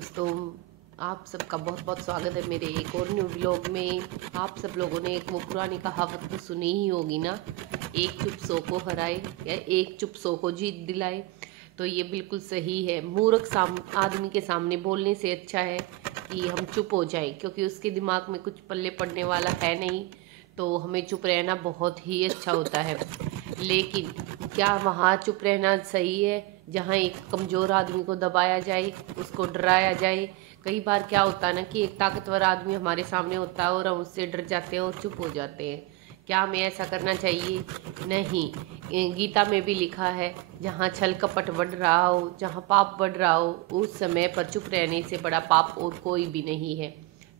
दोस्तों, आप सबका बहुत बहुत स्वागत है मेरे एक और न्यू व्लॉग में। आप सब लोगों ने एक वो पुरानी कहावत तो सुनी ही होगी ना, एक चुप सौ को हराए या एक चुप सौ को जीत दिलाए। तो ये बिल्कुल सही है। मूर्ख आदमी के सामने बोलने से अच्छा है कि हम चुप हो जाएं, क्योंकि उसके दिमाग में कुछ पल्ले पड़ने वाला है नहीं। तो हमें चुप रहना बहुत ही अच्छा होता है। लेकिन क्या वहाँ चुप रहना सही है जहाँ एक कमज़ोर आदमी को दबाया जाए, उसको डराया जाए? कई बार क्या होता है ना कि एक ताकतवर आदमी हमारे सामने होता है और हम उससे डर जाते हैं और चुप हो जाते हैं। क्या हमें ऐसा करना चाहिए? नहीं। गीता में भी लिखा है, जहाँ छल कपट बढ़ रहा हो, जहाँ पाप बढ़ रहा हो, उस समय पर चुप रहने से बड़ा पाप और कोई भी नहीं है।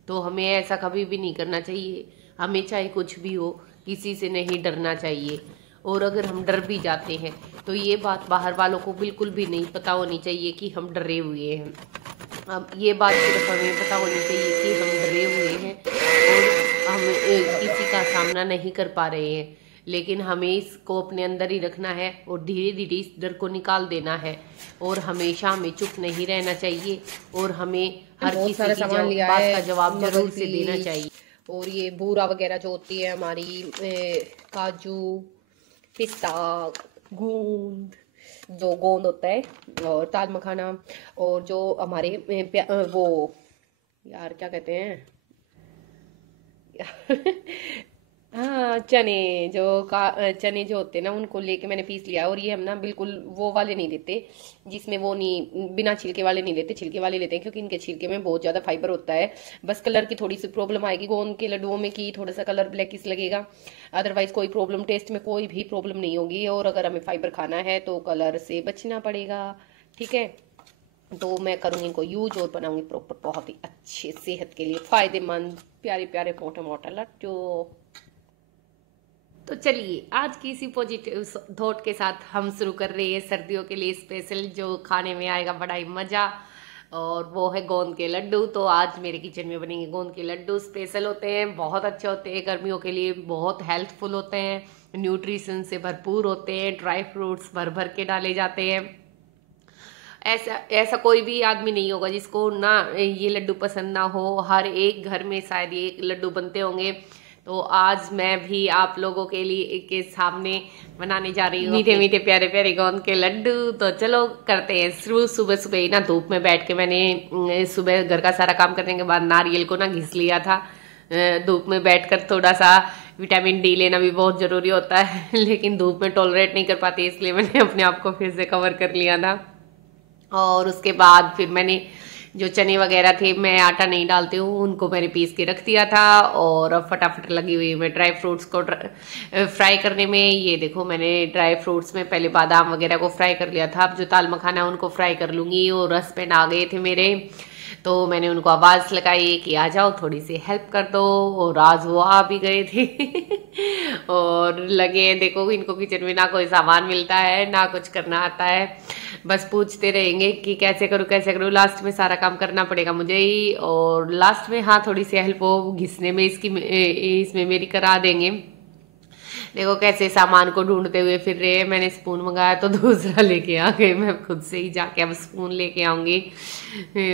तो हमें ऐसा कभी भी नहीं करना चाहिए। हमें चाहे कुछ भी हो, किसी से नहीं डरना चाहिए। और अगर हम डर भी जाते हैं तो ये बात बाहर वालों को बिल्कुल भी नहीं पता होनी चाहिए कि हम डरे हुए हैं। अब ये बात सिर्फ हमें पता होनी चाहिए कि हम डरे हुए हैं और हम किसी का सामना नहीं कर पा रहे हैं। लेकिन हमें इसको अपने अंदर ही रखना है और धीरे धीरे इस डर को निकाल देना है। और हमेशा हमें चुप नहीं रहना चाहिए और हमें हर बहुत किसी सारा की सामान लिया बात है, का जवाब जरूर से अगरबत्ती देना चाहिए। और ये बूरा वगैरह जो होती है हमारी, काजू, पिस्ता, गोंद, जो गोंद होता है, और ताज मखाना, और जो हमारे वो यार क्या कहते हैं हाँ, चने, चने जो होते हैं ना, उनको लेके मैंने पीस लिया। और ये हम ना बिल्कुल वो वाले नहीं लेते जिसमें वो नहीं, बिना छिलके वाले नहीं लेते, छिलके वाले लेते हैं क्योंकि इनके छिलके में बहुत ज़्यादा फाइबर होता है। बस कलर की थोड़ी सी प्रॉब्लम आएगी गोंद के लड्डुओं में कि थोड़ा सा कलर ब्लैकिश लगेगा। अदरवाइज कोई प्रॉब्लम, टेस्ट में कोई भी प्रॉब्लम नहीं होगी। और अगर हमें फाइबर खाना है तो कलर से बचना पड़ेगा, ठीक है। तो मैं करूँगी इनको यूज और बनाऊंगी प्रॉपर, बहुत ही अच्छे, सेहत के लिए फ़ायदेमंद, प्यारे प्यारे मोटे मोटे लड्डू। तो चलिए, आज की इसी पॉजिटिव थॉट के साथ हम शुरू कर रहे हैं सर्दियों के लिए स्पेशल, जो खाने में आएगा बड़ा ही मज़ा। और वो है गोंद के लड्डू। तो आज मेरे किचन में बनेंगे गोंद के लड्डू। स्पेशल होते हैं, बहुत अच्छे होते हैं, गर्मियों के लिए बहुत हेल्थफुल होते हैं, न्यूट्रिशन से भरपूर होते हैं, ड्राई फ्रूट्स भर भर के डाले जाते हैं। ऐसा ऐसा कोई भी आदमी नहीं होगा जिसको ना ये लड्डू पसंद ना हो। हर एक घर में शायद ये लड्डू बनते होंगे। तो आज मैं भी आप लोगों के लिए के सामने बनाने जा रही हूँ मीठे मीठे प्यारे प्यारे गोंद के लड्डू। तो चलो करते हैं शुरू। सुबह सुबह ही ना धूप में बैठ के मैंने सुबह घर का सारा काम करने के बाद नारियल को ना घिस लिया था। धूप में बैठकर थोड़ा सा विटामिन डी लेना भी बहुत ज़रूरी होता है लेकिन धूप में टॉलरेट नहीं कर पाती, इसलिए मैंने अपने आप को फिर से कवर कर लिया था। और उसके बाद फिर मैंने जो चने वगैरह थे, मैं आटा नहीं डालती हूँ, उनको मैंने पीस के रख दिया था। और अब फटाफट लगी हुई मैं ड्राई फ्रूट्स को फ्राई करने में। ये देखो, मैंने ड्राई फ्रूट्स में पहले बादाम वगैरह को फ्राई कर लिया था। अब जो ताल मखाना उनको फ्राई कर लूँगी। और हस्बैंड आ गए थे मेरे, तो मैंने उनको आवाज़ लगाई कि आ जाओ थोड़ी सी हेल्प कर दो। और आज वो आ भी गए थे और लगे, देखो इनको किचन में ना कोई सामान मिलता है ना कुछ करना आता है, बस पूछते रहेंगे कि कैसे करूँ कैसे करूँ। लास्ट में सारा काम करना पड़ेगा मुझे ही। और लास्ट में हाँ, थोड़ी सी हेल्प हो घिसने में इसमें मेरी करा देंगे। देखो कैसे सामान को ढूंढते हुए फिर रहे हैं। मैंने स्पून मंगाया तो दूसरा लेके आ गए। मैं खुद से ही जाके अब स्पून लेके आऊँगी।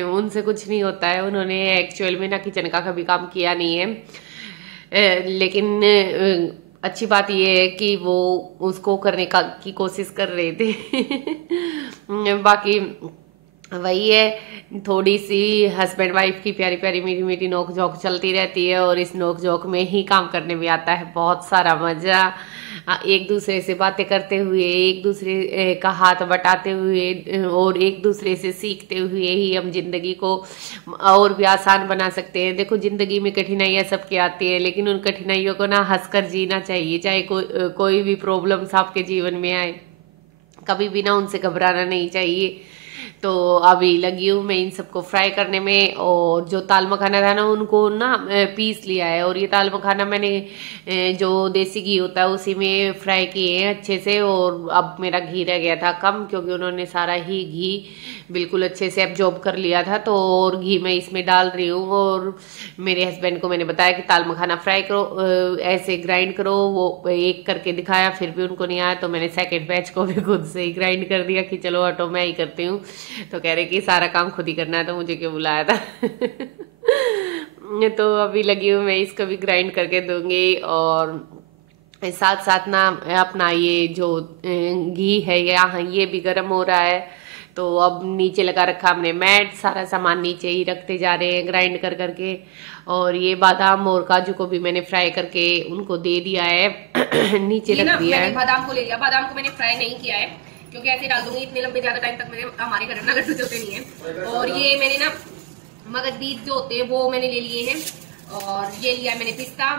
उनसे कुछ नहीं होता है, उन्होंने एक्चुअल में ना किचन का कभी काम किया नहीं है। लेकिन अच्छी बात ये है कि वो उसको करने की कोशिश कर रहे थे बाकी वही है, थोड़ी सी हस्बैंड वाइफ की प्यारी प्यारी मीठी मीठी नोक झोंक चलती रहती है। और इस नोक झोंक में ही काम करने में आता है बहुत सारा मजा। एक दूसरे से बातें करते हुए, एक दूसरे का हाथ बटाते हुए और एक दूसरे से सीखते हुए ही हम जिंदगी को और भी आसान बना सकते हैं। देखो, जिंदगी में कठिनाइयाँ सबकी आती है, लेकिन उन कठिनाइयों को ना हंसकर जीना चाहिए। चाहे कोई भी प्रॉब्लम्स आपके जीवन में आए, कभी भी ना उनसे घबराना नहीं चाहिए। तो अभी लगी हूँ मैं इन सबको फ्राई करने में। और जो ताल मखाना था ना, उनको ना पीस लिया है। और ये ताल मखाना मैंने जो देसी घी होता है उसी में फ्राई किए हैं अच्छे से। और अब मेरा घी रह गया था कम, क्योंकि उन्होंने सारा ही घी बिल्कुल अच्छे से एब्जॉर्ब कर लिया था। तो और घी मैं इसमें डाल रही हूँ। और मेरे हस्बैंड को मैंने बताया कि ताल मखाना फ्राई करो, ऐसे ग्राइंड करो। वो एक करके दिखाया, फिर भी उनको नहीं आया, तो मैंने सेकेंड बैच को भी खुद से ही ग्राइंड कर दिया कि चलो हटो मैं ही करती हूँ। तो कह रहे कि सारा काम खुद ही करना है, तो मुझे क्यों बुलाया था। तो अभी लगी हूँ, मैं इसको भी ग्राइंड करके दूंगी। और साथ साथ ना अपना ये जो घी है यहाँ, ये भी गर्म हो रहा है। तो अब नीचे लगा रखा हमने मैट, सारा सामान नीचे ही रखते जा रहे हैं ग्राइंड कर करके। और ये बादाम और काजू को भी मैंने फ्राई करके उनको दे दिया है, नीचे रख दिया है। बादाम को ले लिया, बादाम को मैंने फ्राई नहीं किया है क्योंकि ऐसे डाल दूंगी, इतने लंबे ज्यादा टाइम तक मेरे हमारे घर में लड्डू चलते नहीं है। और ये मैंने ना मगज बीज जो होते हैं वो मैंने ले लिए हैं, और ये लिया मैंने पिस्ता।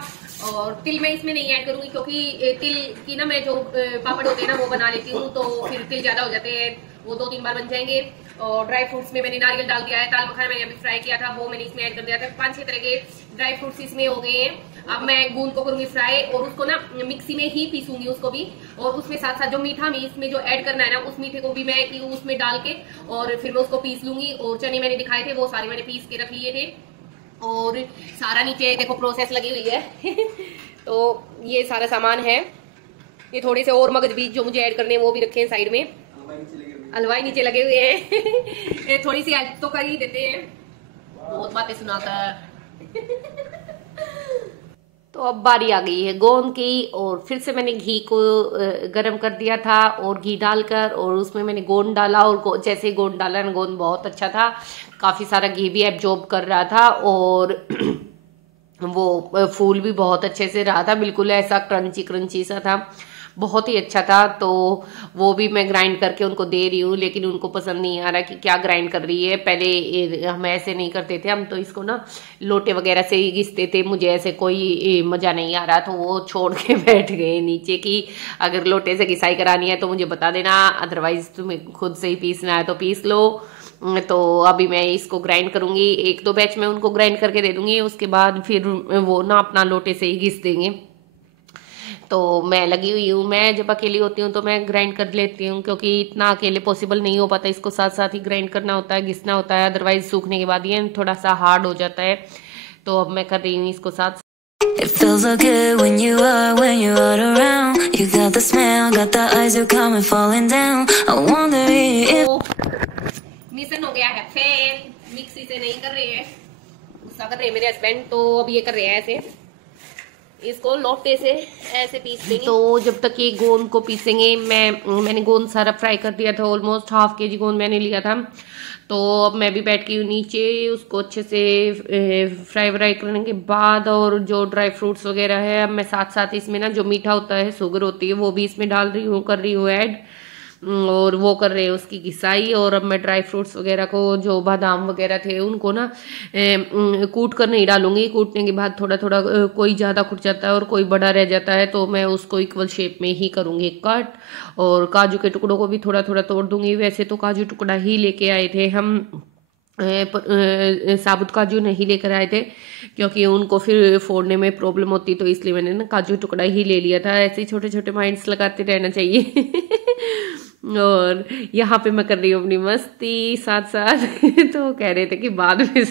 और तिल मैं इसमें नहीं ऐड करूंगी क्योंकि तिल की ना मैं जो पापड़ होते हैं ना वो बना लेती हूँ, तो फिर तिल ज्यादा हो जाते हैं, वो 2-3 बार बन जाएंगे। और ड्राई फ्रूट्स में मैंने नारियल डाल दिया है, दाल मखाना मैंने अभी फ्राई किया था वो मैंने इसमें ऐड कर दिया था। 5-6 तरह के ड्राई फ्रूट्स इसमें हो गए हैं। अब मैं गूंद को करूंगी फ्राई और उसको ना मिक्सी में ही पीसूंगी उसको भी। और उसमें साथ साथ जो मीठा मी इसमें जो ऐड करना है ना, उस मीठे को भी मैं उसमें डाल के और फिर मैं उसको पीस लूंगी। और चने मैंने दिखाए थे वो सारे मैंने पीस के रख लिए थे। और सारा नीचे देखो प्रोसेस लगी हुई है। तो ये सारा सामान है। ये थोड़े से और मगज बीज जो मुझे ऐड करने हैं वो भी रखे हैं साइड में, हलवाई नीचे लगे हुए हैं। थोड़ी सी हेल्प तो कर ही देते हैं, बहुत बातें सुनाकर। तो अब बारी आ गई है गोंद की, और फिर से मैंने घी को गरम कर दिया था और घी डालकर, और उसमें मैंने गोंद डाला। और जैसे ही गोंद डाला ना, गोंद बहुत अच्छा था, काफ़ी सारा घी भी एब्जॉर्ब कर रहा था। और वो फूल भी बहुत अच्छे से रहा था, बिल्कुल ऐसा क्रंची क्रंची सा था, बहुत ही अच्छा था। तो वो भी मैं ग्राइंड करके उनको दे रही हूँ, लेकिन उनको पसंद नहीं आ रहा कि क्या ग्राइंड कर रही है। पहले हम ऐसे नहीं करते थे, हम तो इसको ना लोटे वगैरह से ही घिसते थे। मुझे ऐसे कोई मज़ा नहीं आ रहा, तो वो छोड़ के बैठ गए नीचे कि अगर लोटे से घिसाई करानी है तो मुझे बता देना, अदरवाइज तुम्हें खुद से ही पीसना है तो पीस लो। तो अभी मैं इसको ग्राइंड करूँगी, 1-2 बैच में उनको ग्राइंड करके दे दूँगी, उसके बाद फिर वो ना अपना लोटे से ही घिस देंगे। तो मैं लगी हुई हूँ, मैं जब अकेली होती हूँ तो मैं ग्राइंड कर लेती हूँ, क्योंकि इतना अकेले पॉसिबल नहीं हो पाता, इसको साथ साथ ही ग्राइंड करना होता है, घिसना होता है, अदरवाइज सूखने के बाद ये थोड़ा सा हार्ड हो जाता है। तो अब मैं कर रही हूँ इसको साथ। It feels so good when you are around. You got the smell, got the eyes, you coming falling down. I wonder if mission हो गया है, फेल मिक्सी से नहीं कर रहे हैं, गुस्सा कर रहे हैं मेरे हस्बैंड। तो अब ये कर रहे हैं ऐसे, इसको लोटे से ऐसे पीस देंगे। तो जब तक ये गोंद को पीसेंगे, मैंने गोंद सारा फ्राई कर दिया था, ऑलमोस्ट 1/2 kg गोंद मैंने लिया था। तो अब मैं भी बैठ गई हूँ नीचे, उसको अच्छे से फ्राई व्राई करने के बाद, और जो ड्राई फ्रूट्स वगैरह है, अब मैं साथ साथ इसमें ना जो मीठा होता है, शुगर होती है, वो भी इसमें डाल रही हूँ, कर रही हूँ ऐड, और वो कर रहे हैं उसकी घिसाई। और अब मैं ड्राई फ्रूट्स वगैरह को, जो बादाम वगैरह थे, उनको ना कूट कर नहीं डालूंगी। कूटने के बाद थोड़ा थोड़ा कोई ज़्यादा कूट जाता है और कोई बड़ा रह जाता है, तो मैं उसको इक्वल शेप में ही करूँगी कट। और काजू के टुकड़ों को भी थोड़ा थोड़ा तोड़ दूंगी। वैसे तो काजू टुकड़ा ही लेके आए थे हम, साबुत काजू नहीं लेकर आए थे, क्योंकि उनको फिर फोड़ने में प्रॉब्लम होती, तो इसलिए मैंने ना काजू टुकड़ा ही ले लिया था। ऐसे ही छोटे छोटे माइंड्स लगाते रहना चाहिए। और यहाँ पे मैं कर रही हूँ अपनी मस्ती साथ साथ। तो कह रहे थे कि बाद में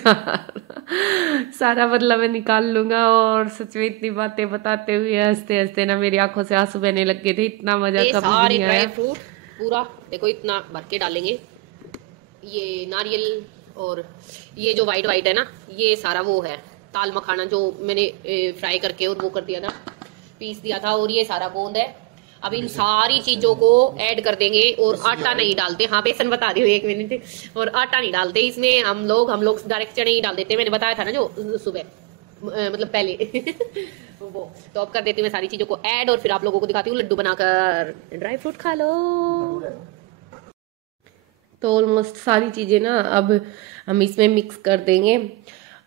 सारा बदला मैं निकाल लूंगा। और सच में इतनी बातें बताते हुए हंसते हंसते ना मेरी आंखों से आंसू बहने लग गए थे, इतना मजा कभी नहीं आया। फ्रूट पूरा देखो इतना भर के डालेंगे, ये नारियल, और ये जो वाइट वाइट है ना, ये सारा वो है ताल मखाना जो मैंने फ्राई करके और वो कर दिया था, पीस दिया था। और ये सारा गोंद है। अब इन सारी चीजों को ऐड कर देंगे, और आटा नहीं डालते। हाँ, बेसन बता रही हूँ, 1 मिनट। और आटा नहीं डालते इसमें हम लोग डायरेक्ट चने ही डाल देते हैं। मैंने बताया था ना जो सुबह, मतलब पहले। वो तो अब कर देती हूँ मैं सारी चीजों को ऐड, और फिर आप लोगों को दिखाती हूँ लड्डू बनाकर। ड्राई फ्रूट खा लो। तो ऑलमोस्ट सारी चीज़ें ना अब हम इसमें मिक्स कर देंगे,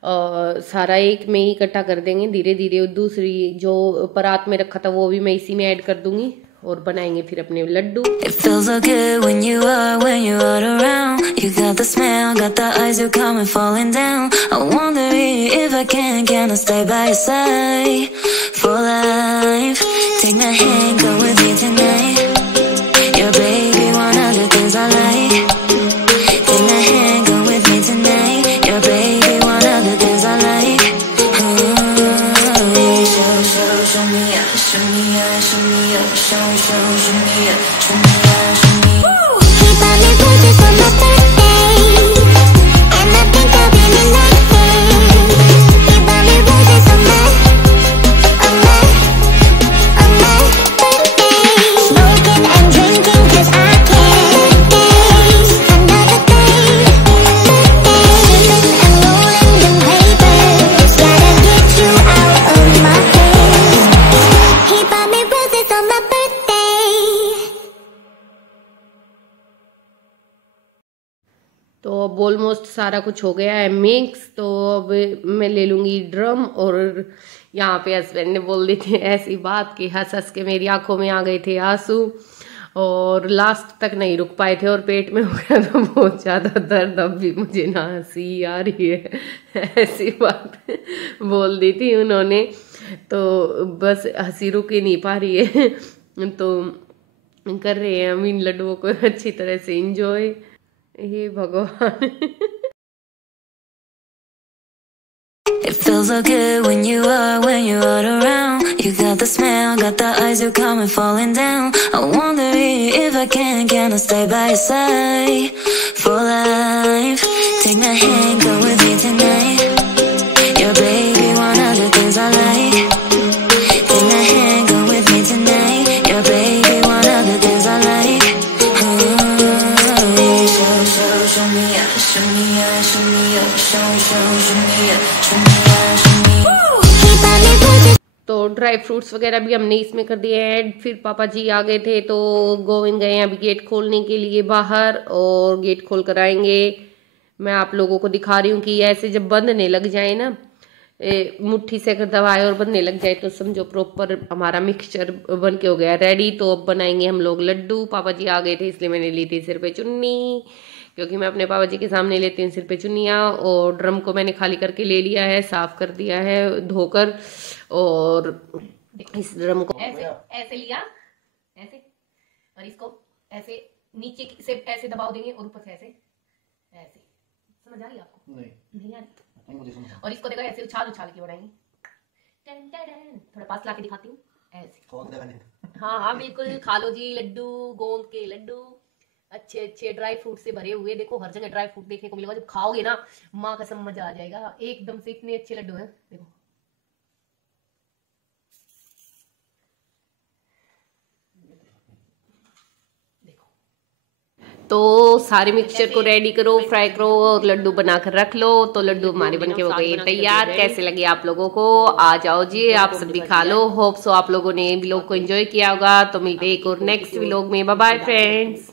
और सारा एक में ही इकट्ठा कर देंगे धीरे धीरे। दूसरी जो परात में रखा था वो भी मैं इसी में ऐड कर दूंगी, और बनाएंगे फिर अपने Laddu. It feels so good when you are around. You got the smell, got the eyes, you coming falling down. I wonder if I can I stay by your side for life. Take my hand, go with me tonight. Your baby, one of the things I like. Take my hand, go with me tonight. Your baby, one of the things I like. Show me up, show me up, show me up, show me up, show me up, show me up. Keep on me, baby, for my birthday. सारा कुछ हो गया है mix. तो अब मैं ले लूँगी ड्रम। और यहाँ पे हस्बैंड ने बोल दी थी ऐसी बात कि हंस हंस के मेरी आंखों में आ गए थे आंसू और लास्ट तक नहीं रुक पाए थे और पेट में हो गया था बहुत ज़्यादा दर्द। अब भी मुझे ना हंसी आ रही है, ऐसी बात बोल दी थी उन्होंने। तो बस हंसी रुक ही नहीं पा रही है। तो कर रहे हैं हम इन लड्डुओं को अच्छी तरह से इंजॉय। हे भगवान। It feels so good when you are around. You got the smell, got the eyes, you're coming falling down. I wonder if I can I stay by your side for life? Take my hand, go with me tonight. Yeah, baby, one of the things I like. Take my hand, go with me tonight. Yeah, baby, one of the things I like. Show me up, show me up, show me up, show me up, show me up, show me up. तो dry fruits वगैरह भी हमने इसमें कर दिए हैं। फिर पापा जी आ गए थे तो गोविंद गए हैं अभी गेट खोलने के लिए बाहर और गेट खोल कर आएंगे। मैं आप लोगों को दिखा रही हूँ कि ऐसे जब बंधने लग जाए ना, मुट्ठी से अगर दबाए और बंधने लग जाए तो समझो प्रॉपर हमारा मिक्सचर बन के हो गया रेडी। तो अब बनाएंगे हम लोग लड्डू। पापा जी आ गए थे इसलिए मैंने ली थी सिर पे चुन्नी, क्योंकि मैं अपने पापा जी के सामने लेती हूँ सिर पे चुन्नियाँ। और ड्रम को मैंने खाली करके ले लिया है, साफ कर दिया है धोकर। और इस ड्रम को ऐसे ऐसे लिया, ऐसे, और इसको ऐसे नीचे से ऐसे दबाव देंगे और ऊपर से ऐसे ऐसे। समझ आ रही आपको? नहीं आ रही। और इसको देखो ऐसे उछाल उछाल के बनाएंगे। थोड़ा पास लाके दिखाती हूँ ऐसे। हाँ बिल्कुल, खा लो जी लड्डू, गोंद के लड्डू अच्छे अच्छे ड्राई फ्रूट से भरे हुए। देखो हर जगह ड्राई फ्रूट देखने को मिलेगा, जब खाओगे ना माँ कसम मजा आ जाएगा एकदम से। इतने अच्छे लड्डू हैं देखो। तो सारे मिक्सचर को रेडी करो, फ्राई करो और लड्डू बनाकर रख लो। तो लड्डू हमारे बनके हो गए तैयार। कैसे लगे आप लोगों को? आ जाओ जी, आप सब भी खा लो। होप सो आप लोगों ने व्लॉग को एंजॉय किया होगा। तो मिलते हैं एक और नेक्स्ट व्लॉग में। Bye bye friends.